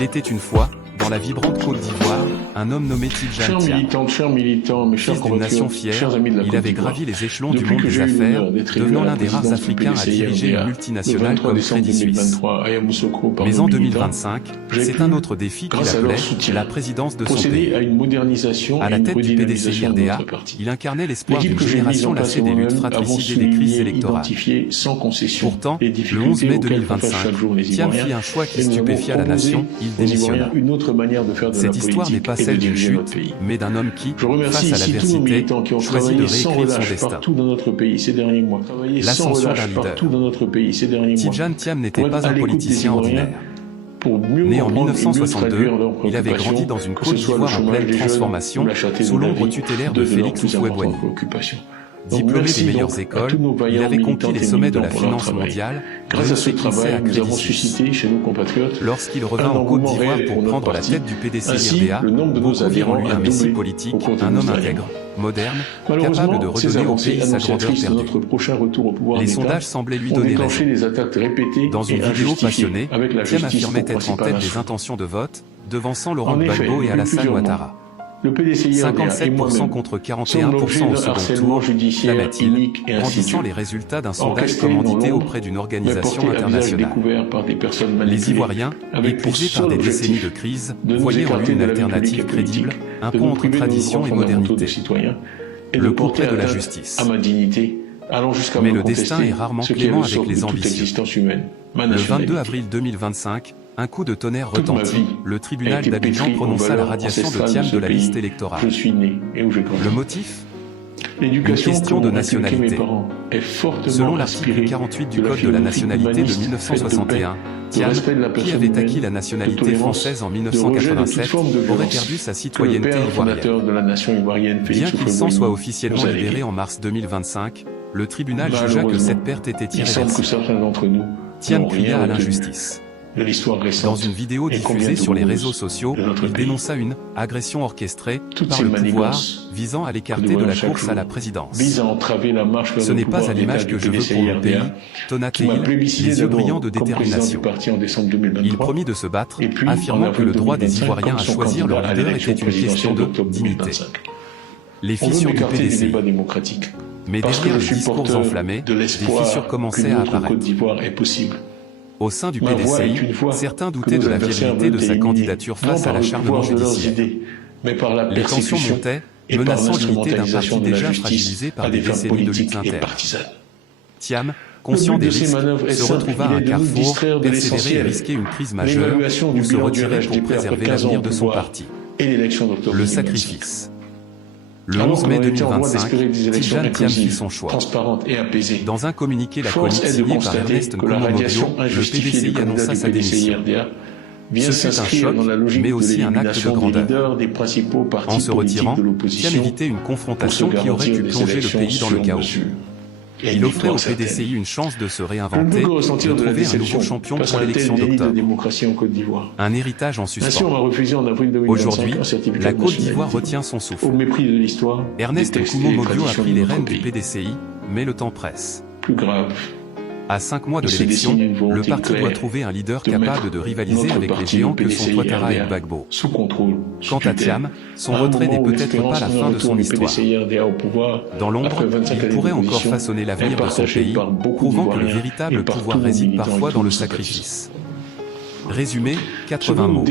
Il était une fois, dans la vibrante Côte d'Ivoire, un homme nommé Tidjane Thiam. Chers militants, mes chers Fils d'une nation compatriotes, fière, chers amis de la il Côte avait d'Ivoire. gravi les échelons du Depuis monde que des j'ai eu affaires, l'honneur d'être élu devenant à la l'un des rares présidence du Africains à diriger une PDCIRDA multinationale le 23 comme décembre Crédit Suisse. 2023 à Yamoussoukro par Mais nos en militants, 2025, j'ai c'est pu, un autre défi qu'il grâce à leur appelait soutien, la présidence de son procéder pays. à une modernisation À et la une tête du redynamisation de PDCIRDA, notre parti. il incarnait l'espoir L'équipe d'une que j'ai mise génération en place lassée et des luttes moi-même avons fratricides et des crises souligné, électorales. identifié sans concession Pourtant, les le 11 difficultés mai auxquelles font face 2025, chaque jour les Thiam Ivoiriens. fit un choix qui Et nous avons stupéfia la proposé nation, il aux démissionna. Ivoiriens une autre manière de faire de la Cette histoire n'est politique pas et de celle d'une diriger notre chute, pays. mais d'un homme qui, Je remercie face à ici tous nos l'adversité, militants qui ont choisit de travaillé sans réécrire son relâche destin. partout dans notre pays ces derniers mois. L'ascension d'un leader. Partout dans notre pays ces derniers mois. Tidjane Thiam n'était Pour pas être à un l'écoute politicien des Ivoiriens, ordinaire. pour mieux Né en comprendre et mieux 1962, traduire leurs il avait préoccupations, grandi dans une que ce Côte soit le d'Ivoire en chômage pleine des jeunes transformation, ou la cherté sous de la l'ombre vie, tutélaire de deux de leurs Félix plus importantes Houphouët-Boigny. préoccupations. Diplômé Merci des meilleures donc à écoles, tous nos il vaillants avait conquis militantes les et sommets de militants la pour leur finance travail. mondiale, Grâce à ce de Félix travail, à nous Crédit avons Suisse. suscité chez nos compatriotes Lorsqu'il un revint en Côte engouement d'Ivoire réel pour pour notre prendre la parti. tête du Ainsi, PDCIRDA, le nombre de nos beaucoup virent en adhérents lui a un messie doublé politique, au cours de un nos homme années. intègre, moderne, capable Malheureusement, de ces redonner au avancées pays sa grandeur annonciatrices de perdue. notre prochain retour au pouvoir Les d'État sondages semblaient lui ont donner déclenché raison. des attaques répétées Dans une et vidéo injustifiées, passionnée, avec la Thiam justice affirmait pour être en principale tête des insulte. intentions de vote, devançant Laurent En effet, Gbagbo et depuis Alassane plusieurs mois, Ouattara. Le PDCIRDA et 57% moi-même contre sommes l'objet 41% au d'un second harcèlement tour, judiciaire clama-t-il, inique et brandissant insidieux. les résultats d'un sondage Orchestré dans commandité l'ombre, auprès d'une mais organisation porté à visage internationale. découvert par des personnes Les manipulées, Ivoiriens, avec pour épuisés par seul des décennies objectif de crise, de nous voyaient en écarter lui une de la vie alternative publique et politique, crédible, un de pont nous entre priver de nos tradition droits et fondamentaux de modernité. citoyens et Le de porter couplet de la atteinte justice. à ma dignité, allant jusqu'à Mais me le destin contester est rarement ce qui est clément le avec socle les de toute ambitieux. existence humaine, ma Le nationalité. 22 avril 2025, un coup de tonnerre Toute ma retentit. vie Le a tribunal été d'Abidjan pétrie aux prononça la valeurs radiation de ancestrales Thiam ce de la pays. liste Je électorale. suis né et où j'ai grandi. Le motif ? L'éducation Une question de qu'ont inculquée nationalité. mes parents est fortement Selon l'article inspirée 48 du de la Code de la philosophie nationalité de humaniste, faite de 1961, paix, de Thiam, respect de la qui personne avait humaine, acquis la de nationalité tolérance, française en de rejet de toute 1987, forme de aurait violence, perdu sa que le citoyenneté père ivoirienne. fondateur de la nation ivoirienne, Bien Félix qu'il s'en Houphouët-Boigny, soit officiellement nous a libéré légué. en mars 2025, le tribunal jugea que Malheureusement, cette perte était il semble que irréversible. certains d'entre nous Thiam n'ont rien cria à retenu l'injustice. de l'histoire Dans récente une vidéo et combien diffusée sur les douloureuse réseaux sociaux, de notre il pays. dénonça une agression orchestrée Toutes par ces le pouvoir manigances visant à que l'écarter nous de voyons la chaque course jour à la présidence. vise à entraver la marche vers Ce le n'est pas pouvoir à l'image d'État que du je veux pour mon pays, PDCIRDA, qui m'a tonna-t-il, plébiscité les yeux d'abord brillants de comme président du détermination. parti en décembre Il 2023, promit de se battre, et puis affirmant en que le avril droit des 2025 Ivoiriens à comme son choisir leur candidat à leader l'élection était une question présidentielle de d'octobre dignité. 2025. Les On veut fissures du m'écarter du PDCI. débat démocratique. Mais Parce que derrière je les suis discours porteur enflammés, de des l'espoir fissures que commençaient à notre apparaître. Côte d'Ivoire est possible. Au sein du Ma voix est PDCI, une voix certains que doutaient nos de la adversaires viabilité de veulent sa éliminer, candidature non face à par le l'acharnement pouvoir de leurs judiciaire. idées, mais par la Les tensions persécution montaient, et par menaçant l'unité d'un l'instrumentalisation parti de la déjà justice fragilisé par à des des fins décennies de lutte politiques et interne. partisanes. Thiam, conscient Le but des de ces risques, manœuvres est se simple, retrouva il à un est de nous carrefour, distraire de persévérer et l'essentiel. risquer une crise majeure, L'évaluation du ou se bilan du retirer pour RHDP après préserver 15 ans l'avenir au de son pouvoir parti. et l'élection d'octobre Le 2025. sacrifice. Le Alors 11 que mai l'on était en droit 2025, d'espérer des élections Tidjane Thiam fit inclusives, son choix. transparentes et apaisées. Dans un communiqué Force laconique est de signé par constater Ernest que la Nkomo radiation Mobio, le injustifiée PDCI du candidat annonça du sa démission. PDCIRDA vient Ce fut un s'inscrire choc, dans la logique mais de aussi un acte de l'élimination des grandeur. leaders des principaux partis En se politiques retirant, de Thiam l'opposition évitait une pour se confrontation qui aurait garantir pu des plonger le élections pays dans le sur chaos. mesure. Et Il une offrait au victoire certaine. PDCI une chance de se Je ne réinventer, peux que de ressentir de la trouver un nouveau déception champion face pour à un tel l'élection déni de d'octobre. démocratie en Côte d'Ivoire. Un héritage en Ainsi, on suspens. m'a refusé en avril 2025 Aujourd'hui, un certificat la de Côte d'Ivoire nationalité. retient son souffle. Au mépris de l'histoire, Ernest des textes Nkomo et des Mobio a traditions pris de les notre rênes du pays. PDCI, mais le temps presse. Plus grave, À 5 mois de Il se l'élection, dessine une le volonté parti claire doit trouver un leader de capable mettre de rivaliser notre avec les parti, géants le que sont Ouattara et PDCIRDA, Gbagbo. sous contrôle, sous Quant à tutelle. Thiam, son À un retrait moment n'est où peut-être l'espérance pas la d'un fin de retour son du histoire. PDCIRDA au pouvoir, Dans l'ombre, après 25 il années pourrait encore d'opposition, façonner l'avenir est de son partagé pays, par beaucoup prouvant que le d'Ivoiriens véritable et par pouvoir tous nos réside militants parfois et dans le tous nos sacrifice. Résumé, 80 Selon mots.